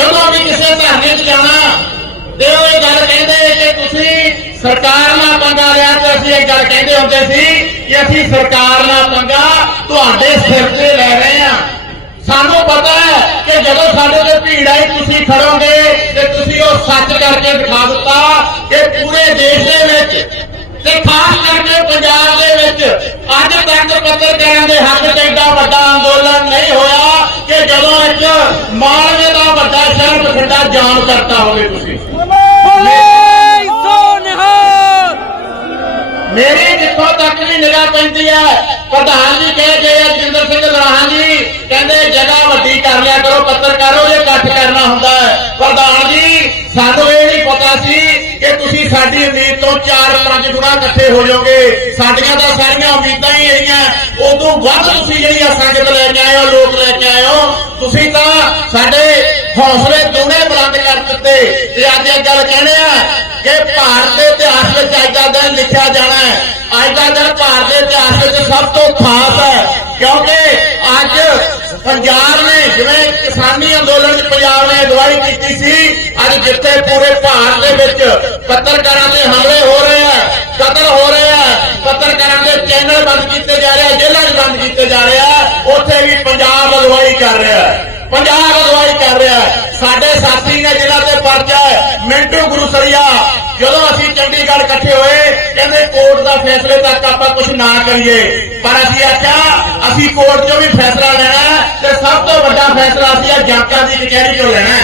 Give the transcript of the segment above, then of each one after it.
ਜਦੋਂ ਵੀ ਕਿਸੇ ਧਰਨੇ 'ਚ ਜਾਣਾ, ਤੇ ਉਹ ਇਹ ਗੱਲ ਕਹਿੰਦੇ ਕਿ ਤੁਸੀਂ ਸਰਕਾਰ ਨਾਲ ਪੰਗਾ ਲਿਆ ਤੇ ਅਸੀਂ ਇਹ ਗੱਲ ਕਹਿੰਦੇ ਹੁੰਦੇ ਸੀ ਕਿ ਅਸੀਂ ਸਰਕਾਰ ਨਾਲ ਪੰਗਾ ਤੁਹਾਡੇ ਸਿਰ ਤੇ ਲੈ ਰਹੇ ਹਾਂ। ਸਾਨੂੰ ਪਤਾ ਹੈ ਕਿ ਜਦੋਂ ਸਾਡੇ ਤੇ ਭੀੜ ਆਈ, ਤੁਸੀਂ ਖੜੋਗੇ ਤੇ ਤੁਸੀਂ ਉਹ ਸੱਚ ਕਰਕੇ ਦਿਖਾ ਦਿੱਤਾ ਕਿ ਪੂਰੇ ਦੇਸ਼ ਦੇ ਵਿੱਚ ਤੇ ਖਾਸ ਕਰਕੇ ਪੰਜਾਬ ਦੇ ਵਿੱਚ ਅੱਜ ਤੱਕ ਪੱਤਰਕਾਰਾਂ ਦੇ ਹੱਕ 'ਚ ਏਡਾ ਵੱਡਾ ਅੰਦੋਲਨ ਨਹੀਂ ਹੋਇਆ ਕਿ ਜਦੋਂ ਇੱਕ ਮਾਲਵੇ ਦਾ ਵੱਡਾ ਸ਼ਹਿਰ ਬਠਿੰਡਾ ਜਾਣ ਕਰਤਾ ਹੋਵੇ ਤੁਸੀਂ। ਮੇਰੀ ਜਿੱਥੋਂ ਤੱਕ ਵੀ ਨਿਗਾਹ ਪੈਂਦੀ ਹੈ ਪ੍ਰਧਾਨ ਜੀ ਕਹੇ ਗਏ ਆ ਜਿੰਦਰ ਸਿੰਘ ਦਰਾਹਾਂ ਜੀ ਕਹਿੰਦੇ ਜਗ੍ਹਾ ਵੱਡੀ ਕਰ ਲਿਆ ਕਰੋ ਪੱਤਰਕਾਰੋ ਇਹ ਇਕੱਠ ਕਰਨਾ ਹੁੰਦਾ ਹੈ। ਪ੍ਰਧਾਨ ਜੀ ਸਾਨੂੰ ਇਹ ਨਹੀਂ ਪਤਾ ਸੀ ਕਿ ਤੁਸੀਂ ਸਾਡੀ ਉਮੀਦ ਤੋਂ 4-5 ਗੁਣਾ ਇਕੱਠੇ ਹੋ ਜਾਓਗੇ। ਸਾਡੀਆਂ ਤਾਂ ਸਾਰੀਆਂ ਉਮੀਦਾਂ ਹੀ ਰਹੀਆਂ ਉਦੋਂ ਵੱਧ ਤੁਸੀਂ ਜਿਹੜੀ ਆ ਸੰਗਤ ਲੈ ਕੇ ਆਏ ਹੋ ਲੋਕ ਲੈ ਕੇ ਆਏ ਹੋ ਤੁਸੀਂ ਤਾਂ ਸਾਡੇ ਹੌਸਲੇ ਦੋਨੇ ਤੇ ਗੱਲ ਕਹਿਣੇ ਆ ਕਿ ਭਾਰਤ ਦੇ ਇਤਿਹਾਸ ਵਿੱਚ ਅੱਜ ਦਾ ਦਿਨ ਲਿਖਿਆ ਜਾਣਾ ਹੈ, ਅੱਜ ਦਾ ਦਿਨ ਭਾਰਤ ਦੇ ਇਤਿਹਾਸ ਵਿੱਚ ਸਭ ਤੋਂ ਖਾਸ ਹੈ, ਕਿਉਂਕਿ ਅੱਜ ਪੰਜਾਬ ਨੇ ਜਿਵੇਂ ਕਿਸਾਨੀ ਅੰਦੋਲਨ ਵਿੱਚ ਪੰਜਾਬ ਨੇ ਅਗਵਾਈ ਕੀਤੀ ਸੀ, ਅੱਜ ਜਿੱਥੇ ਪੂਰੇ ਭਾਰਤ ਦੇ ਵਿੱਚ ਪੱਤਰਕਾਰਾਂ ਦੇ ਹਮਲੇ ਹੋ ਰਹੇ ਆ, ਕਤਲ ਹੋ ਰਹੇ ਆ, ਪੱਤਰਕਾਰਾਂ ਦੇ ਚੈਨਲ ਬੰਦ ਕੀਤੇ ਜਾ ਰਹੇ ਆ, ਜੇਲ੍ਹਾਂ 'ਚ ਬੰਦ ਕੀਤੇ ਜਾ ਰਹੇ ਆ, ਉੱਥੇ ਵੀ ਪੰਜਾਬ ਅਗਵਾਈ ਕਰ ਰਿਹਾ ਪੰਜਾਬ ਅਗਵਾਈ ਕਰ ਰਿਹਾ ਸਾਡੇ ਸਾਥੀ ਨੇ ਜਿਨ੍ਹਾਂ ਤੇ ਪਰਚਾ ਹੈ ਮਿੰਟੂ ਗੁਰੂਸਰੀਆ ਜਦੋਂ ਅਸੀਂ ਚੰਡੀਗੜ੍ਹ ਇਕੱਠੇ ਹੋਏ, ਕਹਿੰਦੇ ਕੋਰਟ ਦਾ ਫੈਸਲੇ ਤੱਕ ਆਪਾਂ ਕੁਝ ਨਾ ਕਰੀਏ। ਪਰ ਅਸੀਂ ਆਖਿਆ, ਅਸੀਂ ਕੋਰਟ 'ਚੋਂ ਵੀ ਫੈਸਲਾ ਲੈਣਾ ਤੇ ਸਭ ਤੋਂ ਵੱਡਾ ਫੈਸਲਾ ਅਸੀਂ ਇਹ ਜਨਤਾ ਦੀ ਕਚਹਿਰੀ 'ਚੋਂ ਲੈਣਾ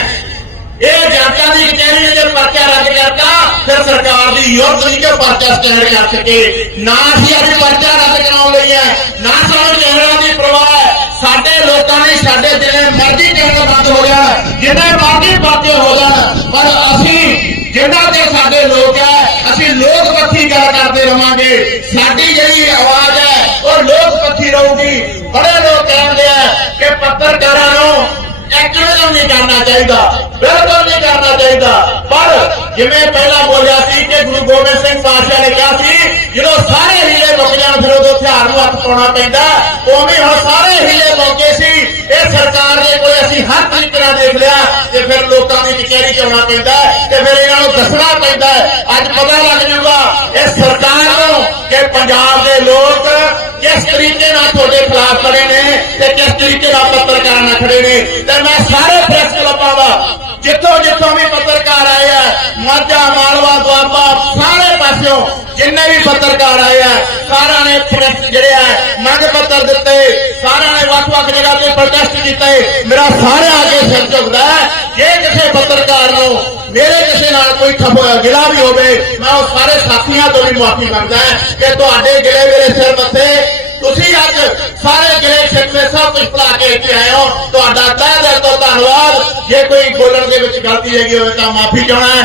ਇਹ ਜਨਤਾ ਦੀ ਕਚਹਿਰੀ ਨੇ ਜੇ ਪਰਚਾ ਰੱਦ ਕਰਤਾ, ਫਿਰ ਸਰਕਾਰ ਦੀ ਯੋਗ ਸੀ ਕਿ ਪਰਚਾ ਸਟੈਂਡ ਕਰ ਸਕੇ ਨਾ ਅਸੀਂ ਅੱਜ ਪਰਚਾ ਰੱਦ ਕਰਾਉਣ ਲਈ ਹੈ, ਨਾ ਸਾਨੂੰ ਚਿਹਰਿਆਂ ਸਾਡੇ ਲੋਕਾਂ ਨੇ ਸਾਡੇ ਜਿੰਨੇ ਮਰਜ਼ੀ ਚਿਹਰੇ ਬੰਦ ਹੋ ਜਾਣ ਜਿੰਨੇ ਮਰਜ਼ੀ ਪਰਚੇ ਹੋ ਜਾਣ। ਪਰ ਅਸੀਂ ਜਿਨ੍ਹਾਂ ਤੇ ਸਾਡੇ ਲੋਕ ਹੈ, ਅਸੀਂ ਲੋਕ ਪੱਖੀ ਗੱਲ ਕਰਦੇ ਰਵਾਂਗੇ। ਸਾਡੀ ਜਿਹੜੀ ਆਵਾਜ਼ ਹੈ, ਉਹ ਲੋਕ ਪੱਖੀ ਰਹੂਗੀ। ਬੜੇ ਲੋਕ ਕਹਿੰਦੇ ਆ ਕਿ ਪੱਤਰਕਾਰਾਂ ਨੂੰ ਐਕਟਿਵਿਜ਼ਮ ਨਹੀਂ ਕਰਨਾ ਚਾਹੀਦਾ। ਬਿਲਕੁਲ ਨਹੀਂ ਕਰਨਾ ਚਾਹੀਦਾ। ਪਰ ਜਿਵੇਂ ਪਹਿਲਾਂ ਬੋਲਿਆ ਸੀ ਕਿ ਗੁਰੂ ਗੋਬਿੰਦ ਸਿੰਘ ਪਾਤਸ਼ਾਹ ਨੇ ਕਿਹਾ ਸੀ, ਜਦੋਂ ਸਾਰੇ ਹੀਲੇ ਮੁੱਕ ਜਾਣ ਫਿਰ ਉਦੋਂ ਹਥਿਆਰ ਨੂੰ ਹੱਥ ਪਾਉਣਾ ਪੈਂਦਾ, ਉਵੇਂ ਹੁਣ ਸਾਰੇ ਹੀਲੇ ਮੌਕੇ ਦੀ ਆਉਣਾ ਪੈਂਦਾ ਤੇ ਫਿਰ ਇਹਨਾਂ ਨੂੰ ਦੱਸਣਾ ਪੈਂਦਾ ਅੱਜ ਪਤਾ ਲੱਗ ਜੂਗਾ, ਇਹ ਸਰਕਾਰ ਨੂੰ ਕਿ ਪੰਜਾਬ ਦੇ ਲੋਕ ਕਿਸ ਤਰੀਕੇ ਨਾਲ ਤੁਹਾਡੇ ਖਿਲਾਫ ਖੜੇ ਨੇ ਤੇ ਕਿਸ ਤਰੀਕੇ ਨਾਲ ਪੱਤਰਕਾਰਾਂ ਨਾਲ ਖੜੇ ਨੇ। ਤੇ ਮੈਂ ਸਾਰੇ ਪ੍ਰੈਸ ਕਲੱਬਾਂ ਦਾ, ਜਿੱਥੋਂ ਜਿੱਥੋਂ ਵੀ ਪੱਤਰਕਾਰ ਆਏ ਆ, ਮਾਝਾ, ਮਾਲਵਾ, ਦੁਆਬਾ, ਸਾਰੇ ਪਾਸਿਓਂ ਜਿੰਨੇ ਵੀ ਪੱਤਰਕਾਰ ਆਏ ਆ, ਸਾਰਿਆਂ ਨੇ ਪ੍ਰੈਸ ਜਿਹੜੇ ਆ, ਮੰਗ ਪੱਤਰ ਦਿੱਤੇ, ਸਾਰਿਆਂ ਨੇ ਵੱਖ-ਵੱਖ ਜਗ੍ਹਾ ਤੇ ਪ੍ਰੋਟੈਸਟ ਕੀਤੇ। ਮੇਰਾ ਸਾਰਿਆਂ ਅੱਗੇ ਸਿਰ ਝੁਕਦਾ ਹੈ ਜੇ ਕਿਸੇ ਪੱਤਰਕਾਰ ਨੂੰ ਮੇਰੇ ਕਿਸੇ ਨਾਲ ਕੋਈ ਖਬਰ ਗਿਲਾ ਵੀ ਹੋਵੇ ਮੈਂ ਉਹ ਸਾਰੇ ਸਾਥੀਆਂ ਤੋਂ ਵੀ ਮਾਫੀ ਮੰਗਦਾ ਹਾਂ ਕਿ ਤੁਹਾਡੇ ਗਿਲੇ ਮੇਰੇ ਸਿਰ ਮੱਥੇ ਤੁਸੀਂ ਅੱਜ ਸਾਰੇ ਗਿਲੇ ਸ਼ਿਕਵੇ ਸਭ ਕੁਝ ਭੁਲਾ ਕੇ ਇੱਥੇ ਆਏ ਹੋ ਤੁਹਾਡਾ ਤਹਿ ਦਿਲ ਤੋਂ ਧੰਨਵਾਦ ਜੇ ਕੋਈ ਬੋਲਣ ਦੇ ਵਿੱਚ ਗਲਤੀ ਹੈਗੀ ਹੋਵੇ ਤਾਂ ਮਾਫੀ ਚਾਹਣਾ ਹੈ